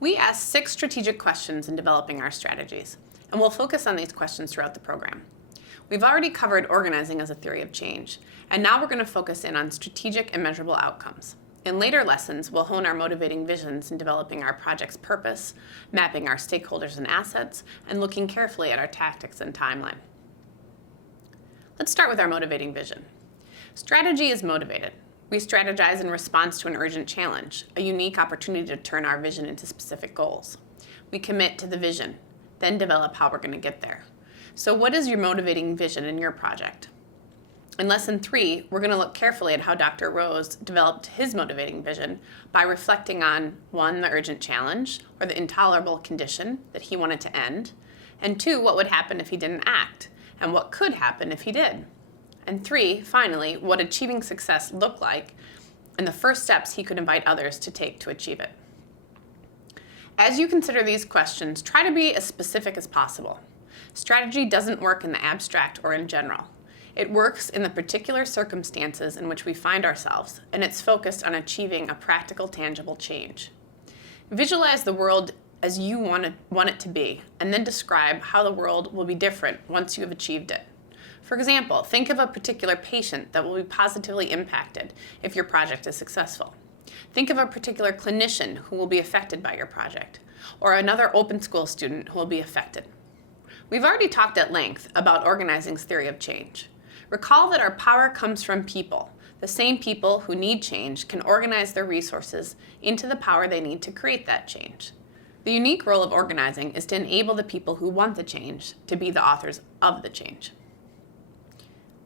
We ask 6 strategic questions in developing our strategies, and we'll focus on these questions throughout the program. We've already covered organizing as a theory of change, and now we're going to focus in on strategic and measurable outcomes. In later lessons, we'll hone our motivating visions in developing our project's purpose, mapping our stakeholders and assets, and looking carefully at our tactics and timeline. Let's start with our motivating vision. Strategy is motivated. We strategize in response to an urgent challenge, a unique opportunity to turn our vision into specific goals. We commit to the vision, then develop how we're going to get there. So what is your motivating vision in your project? In Lesson 3, we're going to look carefully at how Dr. Rose developed his motivating vision by reflecting on 1, the urgent challenge, or the intolerable condition that he wanted to end, and 2, what would happen if he didn't act, and what could happen if he did. And 3, finally, what achieving success looked like and the first steps he could invite others to take to achieve it. As you consider these questions, try to be as specific as possible. Strategy doesn't work in the abstract or in general. It works in the particular circumstances in which we find ourselves, and it's focused on achieving a practical, tangible change. Visualize the world as you want it to be, and then describe how the world will be different once you have achieved it. For example, think of a particular patient that will be positively impacted if your project is successful. Think of a particular clinician who will be affected by your project, or another open school student who will be affected. We've already talked at length about organizing's theory of change. Recall that our power comes from people. The same people who need change can organize their resources into the power they need to create that change. The unique role of organizing is to enable the people who want the change to be the authors of the change.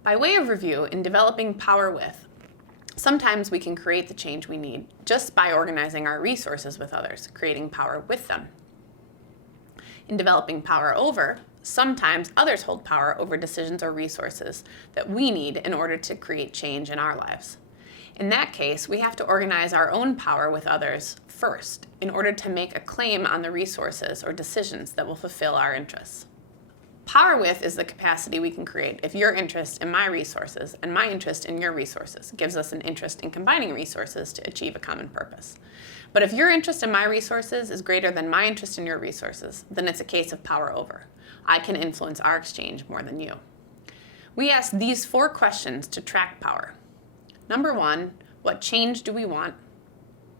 By way of review, in developing power with, sometimes we can create the change we need just by organizing our resources with others, creating power with them. In developing power over, sometimes others hold power over decisions or resources that we need in order to create change in our lives. In that case, we have to organize our own power with others first in order to make a claim on the resources or decisions that will fulfill our interests. Power with is the capacity we can create if your interest in my resources and my interest in your resources gives us an interest in combining resources to achieve a common purpose. But if your interest in my resources is greater than my interest in your resources, then it's a case of power over. I can influence our exchange more than you. We ask these 4 questions to track power. Number 1, what change do we want?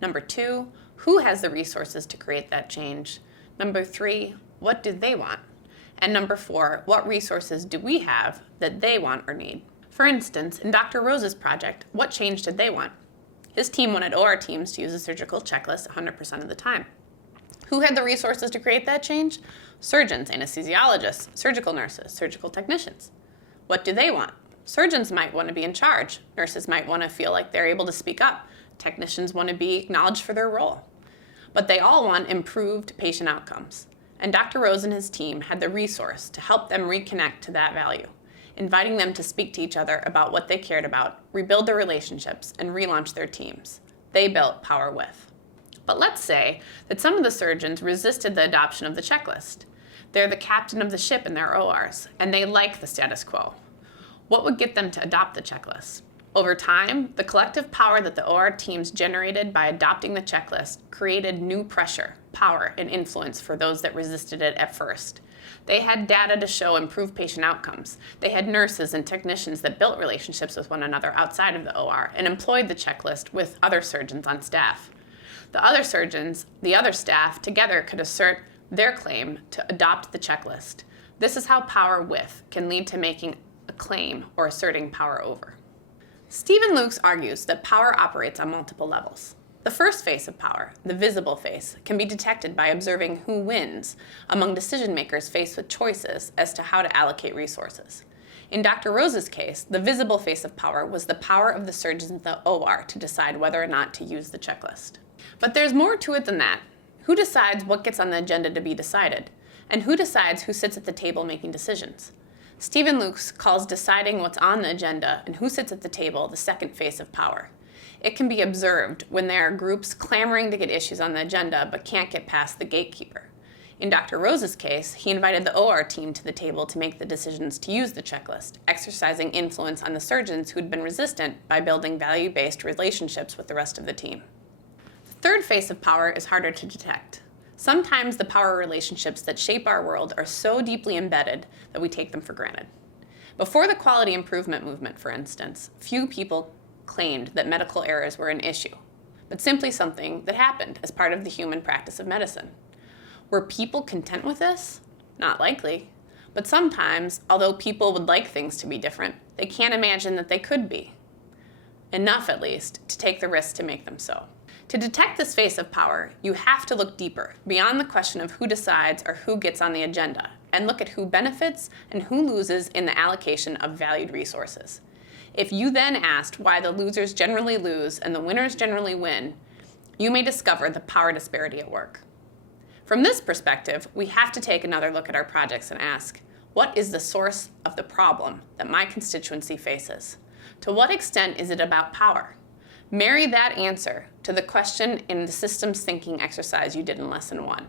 Number 2, who has the resources to create that change? Number 3, what do they want? And number 4, what resources do we have that they want or need? For instance, in Dr. Rose's project, what change did they want? His team wanted OR teams to use a surgical checklist 100% of the time. Who had the resources to create that change? Surgeons, anesthesiologists, surgical nurses, surgical technicians. What do they want? Surgeons might want to be in charge. Nurses might want to feel like they're able to speak up. Technicians want to be acknowledged for their role. But they all want improved patient outcomes. And Dr. Rose and his team had the resource to help them reconnect to that value, inviting them to speak to each other about what they cared about, rebuild their relationships, and relaunch their teams. They built power with. But let's say that some of the surgeons resisted the adoption of the checklist. They're the captain of the ship in their ORs, and they like the status quo. What would get them to adopt the checklist? Over time, the collective power that the OR teams generated by adopting the checklist created new pressure, power, and influence for those that resisted it at first. They had data to show improved patient outcomes. They had nurses and technicians that built relationships with one another outside of the OR and employed the checklist with other surgeons on staff. The other surgeons, the other staff, together could assert their claim to adopt the checklist. This is how power with can lead to making a claim or asserting power over. Stephen Lukes argues that power operates on multiple levels. The first phase of power, the visible phase, can be detected by observing who wins among decision makers faced with choices as to how to allocate resources. In Dr. Rose's case, the visible phase of power was the power of the surgeons in the OR to decide whether or not to use the checklist. But there's more to it than that. Who decides what gets on the agenda to be decided? And who decides who sits at the table making decisions? Stephen Lukes calls deciding what's on the agenda and who sits at the table the second phase of power. It can be observed when there are groups clamoring to get issues on the agenda but can't get past the gatekeeper. In Dr. Rose's case, he invited the OR team to the table to make the decisions to use the checklist, exercising influence on the surgeons who'd been resistant by building value-based relationships with the rest of the team. The third phase of power is harder to detect. Sometimes the power relationships that shape our world are so deeply embedded that we take them for granted. Before the quality improvement movement, for instance, few people claimed that medical errors were an issue, but simply something that happened as part of the human practice of medicine. Were people content with this? Not likely. But sometimes, although people would like things to be different, they can't imagine that they could be. Enough, at least, to take the risk to make them so. To detect this face of power, you have to look deeper, beyond the question of who decides or who gets on the agenda, and look at who benefits and who loses in the allocation of valued resources. If you then asked why the losers generally lose and the winners generally win, you may discover the power disparity at work. From this perspective, we have to take another look at our projects and ask, what is the source of the problem that my constituency faces? To what extent is it about power? Marry that answer to the question in the systems thinking exercise you did in Lesson 1,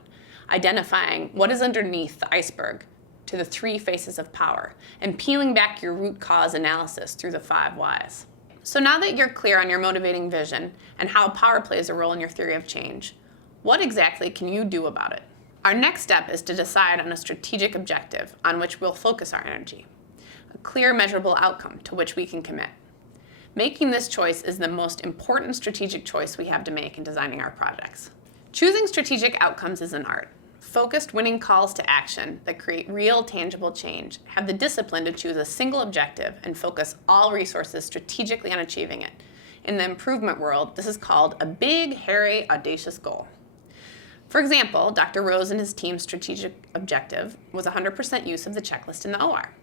identifying what is underneath the iceberg to the 3 faces of power, and peeling back your root cause analysis through the 5 whys. So now that you're clear on your motivating vision and how power plays a role in your theory of change, what exactly can you do about it? Our next step is to decide on a strategic objective on which we'll focus our energy, a clear, measurable outcome to which we can commit. Making this choice is the most important strategic choice we have to make in designing our projects. Choosing strategic outcomes is an art. Focused, winning calls to action that create real, tangible change have the discipline to choose a single objective and focus all resources strategically on achieving it. In the improvement world, this is called a big, hairy, audacious goal. For example, Dr. Rose and his team's strategic objective was 100% use of the checklist in the OR.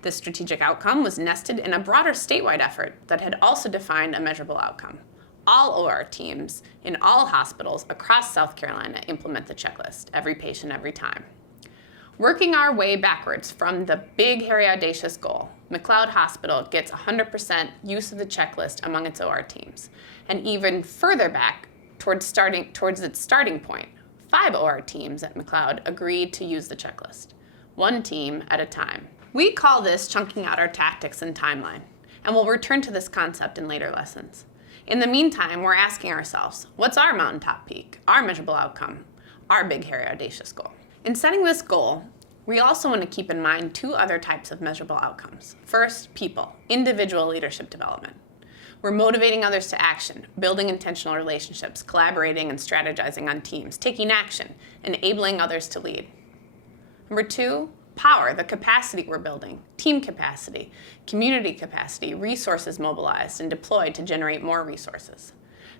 This strategic outcome was nested in a broader statewide effort that had also defined a measurable outcome. All OR teams in all hospitals across South Carolina implement the checklist, every patient, every time. Working our way backwards from the big, hairy, audacious goal, McLeod Hospital gets 100% use of the checklist among its OR teams. And even further back towards its starting point, 5 OR teams at McLeod agreed to use the checklist, 1 team at a time. We call this chunking out our tactics and timeline, and we'll return to this concept in later lessons. In the meantime, we're asking ourselves, what's our mountaintop peak, our measurable outcome, our big, hairy, audacious goal? In setting this goal, we also want to keep in mind 2 other types of measurable outcomes. First, people, individual leadership development. We're motivating others to action, building intentional relationships, collaborating and strategizing on teams, taking action, enabling others to lead. Number 2, power, the capacity we're building, team capacity, community capacity, resources mobilized and deployed to generate more resources.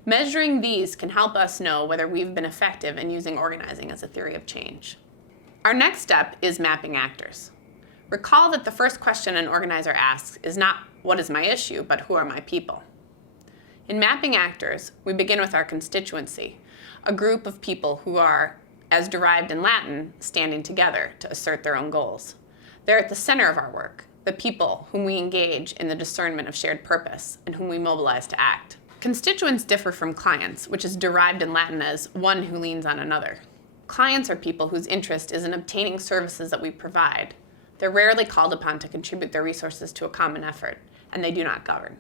Measuring these can help us know whether we've been effective in using organizing as a theory of change. Our next step is mapping actors. Recall that the first question an organizer asks is not, what is my issue, but who are my people? In mapping actors, we begin with our constituency, a group of people who are, as derived in Latin, standing together to assert their own goals. They're at the center of our work, the people whom we engage in the discernment of shared purpose and whom we mobilize to act. Constituents differ from clients, which is derived in Latin as one who leans on another. Clients are people whose interest is in obtaining services that we provide. They're rarely called upon to contribute their resources to a common effort, and they do not govern.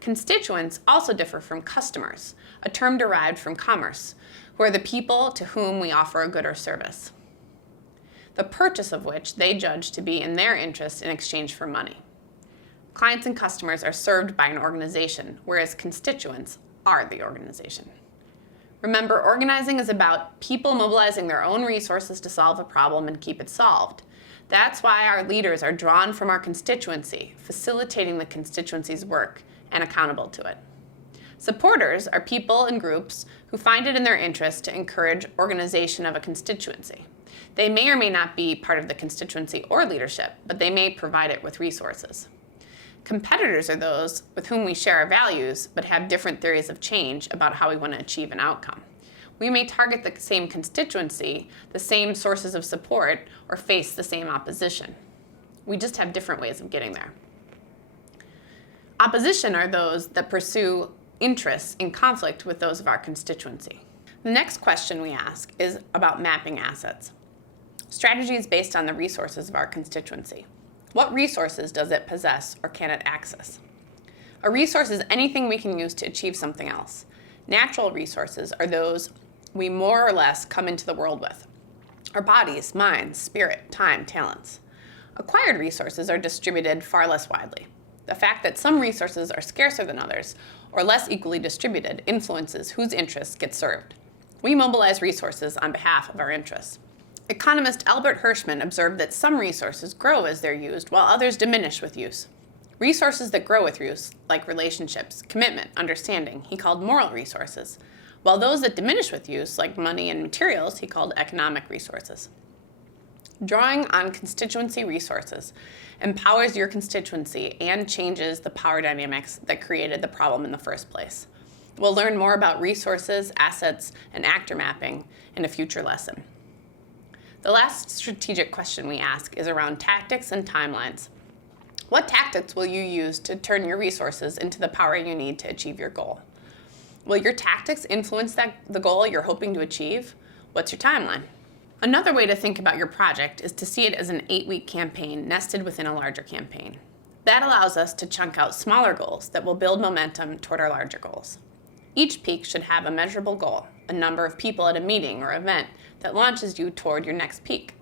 Constituents also differ from customers, a term derived from commerce, who are the people to whom we offer a good or service, the purchase of which they judge to be in their interest in exchange for money. Clients and customers are served by an organization, whereas constituents are the organization. Remember, organizing is about people mobilizing their own resources to solve a problem and keep it solved. That's why our leaders are drawn from our constituency, facilitating the constituency's work and accountable to it. Supporters are people and groups who find it in their interest to encourage organization of a constituency. They may or may not be part of the constituency or leadership, but they may provide it with resources. Competitors are those with whom we share our values, but have different theories of change about how we want to achieve an outcome. We may target the same constituency, the same sources of support, or face the same opposition. We just have different ways of getting there. Opposition are those that pursue interests in conflict with those of our constituency. The next question we ask is about mapping assets. Strategy is based on the resources of our constituency. What resources does it possess or can it access? A resource is anything we can use to achieve something else. Natural resources are those we more or less come into the world with. Our bodies, minds, spirit, time, talents. Acquired resources are distributed far less widely. The fact that some resources are scarcer than others, or less equally distributed, influences whose interests get served. We mobilize resources on behalf of our interests. Economist Albert Hirschman observed that some resources grow as they're used, while others diminish with use. Resources that grow with use, like relationships, commitment, understanding, he called moral resources, while those that diminish with use, like money and materials, he called economic resources. Drawing on constituency resources empowers your constituency and changes the power dynamics that created the problem in the first place. We'll learn more about resources, assets, and actor mapping in a future lesson. The last strategic question we ask is around tactics and timelines. What tactics will you use to turn your resources into the power you need to achieve your goal? Will your tactics influence the goal you're hoping to achieve? What's your timeline? Another way to think about your project is to see it as an 8-week campaign nested within a larger campaign. That allows us to chunk out smaller goals that will build momentum toward our larger goals. Each peak should have a measurable goal, a number of people at a meeting or event that launches you toward your next peak.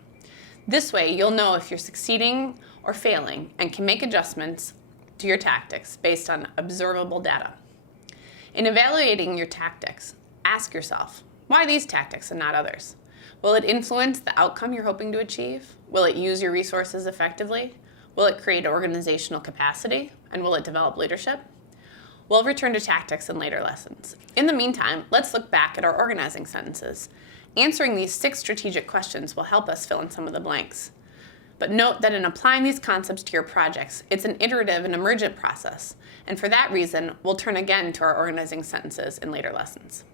This way, you'll know if you're succeeding or failing and can make adjustments to your tactics based on observable data. In evaluating your tactics, ask yourself, why these tactics and not others? Will it influence the outcome you're hoping to achieve? Will it use your resources effectively? Will it create organizational capacity? And will it develop leadership? We'll return to tactics in later lessons. In the meantime, let's look back at our organizing sentences. Answering these 6 strategic questions will help us fill in some of the blanks. But note that in applying these concepts to your projects, it's an iterative and emergent process. And for that reason, we'll turn again to our organizing sentences in later lessons.